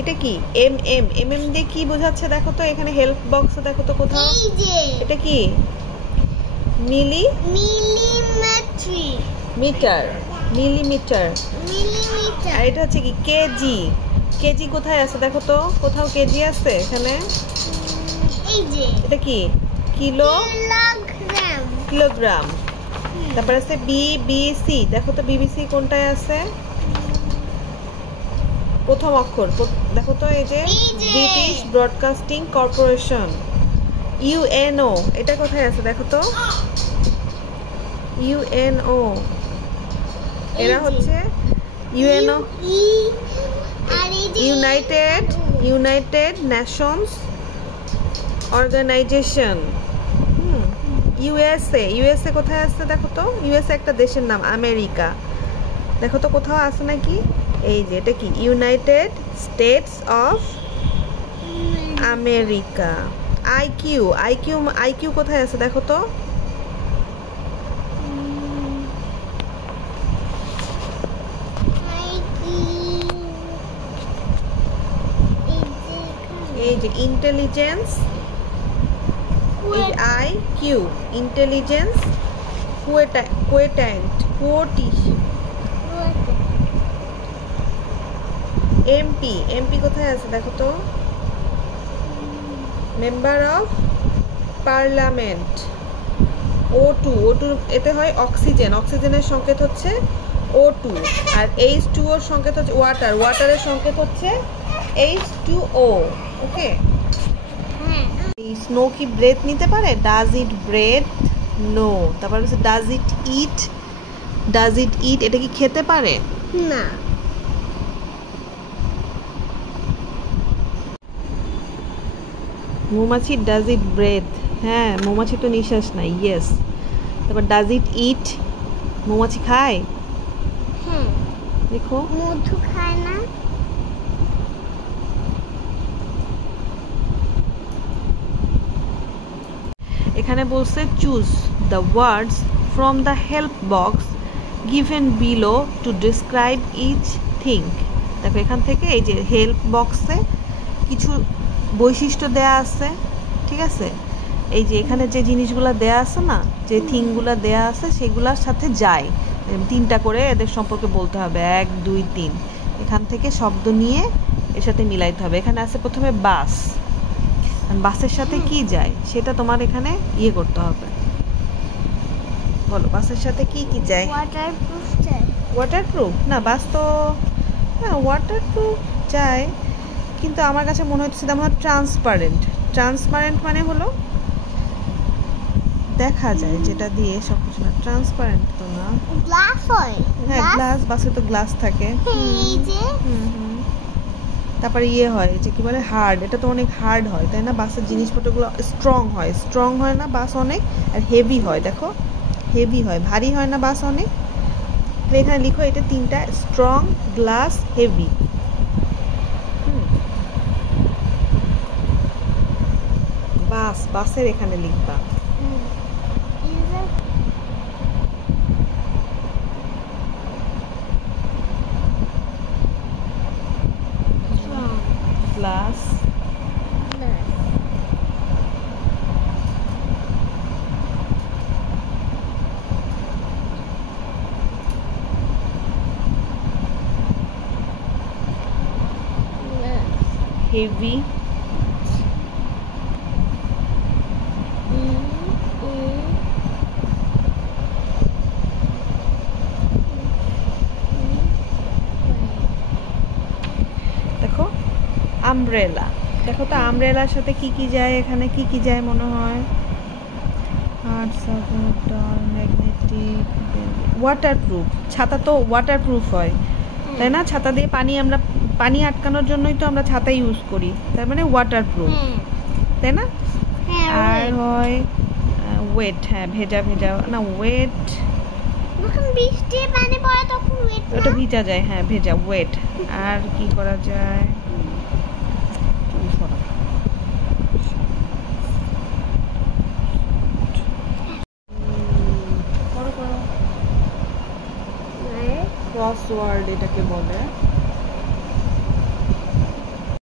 এটা কি M M M M দিয়ে কি বোঝাচ্ছে দেখো তো, এখানে হেল্প বক্সে দেখো তো কোথাও। এই যে এটা কি মিলিমেট্রি মিটার, মিলিমিটার। মিলিমিটার। আর এটা হচ্ছে কি কেজি, কেজি কোথায় আছে দেখো তো, কোথাও কেজি আছে এখানে? এই যে এটা কি কিলো, কিলোগ্রাম। কিলোগ্রাম। তারপর আছে বিবিসি, দেখো তো বিবিসি কোনটায় আছে, প্রথম অক্ষর দেখো তো, এই যে ব্রিটিশ ব্রডকাস্টিং কর্পোরেশন। ইউএনও, এটা কোথায় আছে দেখো তো, ইউএনও, এরা হচ্ছে UNO, United United Nations Organization. USA, USA কোথায় আছে দেখো তো, ইউএসএ একটা দেশের নাম, আমেরিকা। দেখো তো কোথাও আছে নাকি, এই যে এটা কি United States of America. IQ, IQ, IQ কোথায় আছে দেখো তো, এই যে ইন্টেলিজেন্স, এই যে I Q, intelligence quotient, MP, MP কোথায় আছে দেখো তো, member of parliament. O two, O two এতে হয় অক্সিজেন, অক্সিজেনের সংকেত হচ্ছে ও টু। আর এইচ টু ওর সংকেত হচ্ছে ওয়াটার, ওয়াটারের সংকেত হচ্ছে এইচ টু ও। ওকে, এই স্নো কি ব্রেথ নিতে পারে, ডাজ ইট ব্রেথ, নো। তারপর হচ্ছে does it it, does it ইট, এটা কি খেতে পারে, না। মৌমাছি ডাজ ইট ব্রেথ, হ্যাঁ মৌমাছি তো নিঃশ্বাস নাই, ইয়েস। তারপর ডাজ ইট ইট, মৌমাছি খায়, হ্যাঁ। দেখো মধু খায় না। এখানে বলছে choose the words from the help box given below to describe each thing. দেখো এখান থেকে এই যে হেল্প বক্সে কিছু বৈশিষ্ট্য দেয়া আছে, ঠিক আছে। এই যে এখানে যে জিনিসগুলো দেয়া আছে না, যে থিংগুলো দেয়া আছে সেগুলোর সাথে যায়, তিনটা করে এদের সম্পর্কে বলতে হবে, 1 2 3। এখান থেকে শব্দ নিয়ে এর সাথে মিলাইতে হবে। এখানে আছে প্রথমে বাস, বাসের সাথে কি যায় সেটা তোমার এখানে ইয়ে করতে হবে, বলো বাসের সাথে কি কি যায়। ওয়াটারপ্রুফ যায়। ওয়াটারপ্রুফ না, বাস তো হ্যাঁ ওয়াটারপ্রুফ যায়, কিন্তু আমার কাছে মনে হচ্ছে যেমন ট্রান্সপারেন্ট, ট্রান্সপারেন্ট মানে হলো দেখা যায় যেটা দিয়ে সব কিছু, না ট্রান্সপারেন্ট তো না। গ্লাস হয়, হ্যাঁ গ্লাস, বাসে তো গ্লাস থাকে। এই যে তারপরে ইয়ে হয় যে কি বলে হার্ড, এটা তো অনেক হার্ড হয় তাই না, বাসের জিনিসপত্রগুলো স্ট্রং হয়, স্ট্রং হয় না বাস অনেক, আর হেভি হয়, দেখো হেভি হয়, ভারী হয় না বাস অনেক। তাহলে এখানে লিখো এটা তিনটা, স্ট্রং, গ্লাস, হেভি। বাস, বাসের এখানে লিখবা। গ্লাস, হেভি, দেখো আমব্রেলা, দেখো তো আমব্রেলার সাথে কি কি যায়, এখানে কি কি যায় মনে হয়, ম্যাগনেটিক, ওয়াটারপ্রুফ, ছাতা তো ওয়াটারপ্রুফ হয় তাই না, ছাতা দিয়ে পানি, আমরা পানি আটকানোর জন্যই তো আমরা ছাতা ইউজ করি, তার মানে ওয়াটারপ্রুফ তাই না। আর হয় ওয়েট, হ্যাঁ ভেজা ভেজা না, ওয়েট যখন বৃষ্টি পানি পড়ে তখন ওয়েট, ওটা ভিজা যায়, হ্যাঁ ভেজা, ওয়েট। আর কি করা যায়, ক্রসওয়ার্ড এটাকে বলে।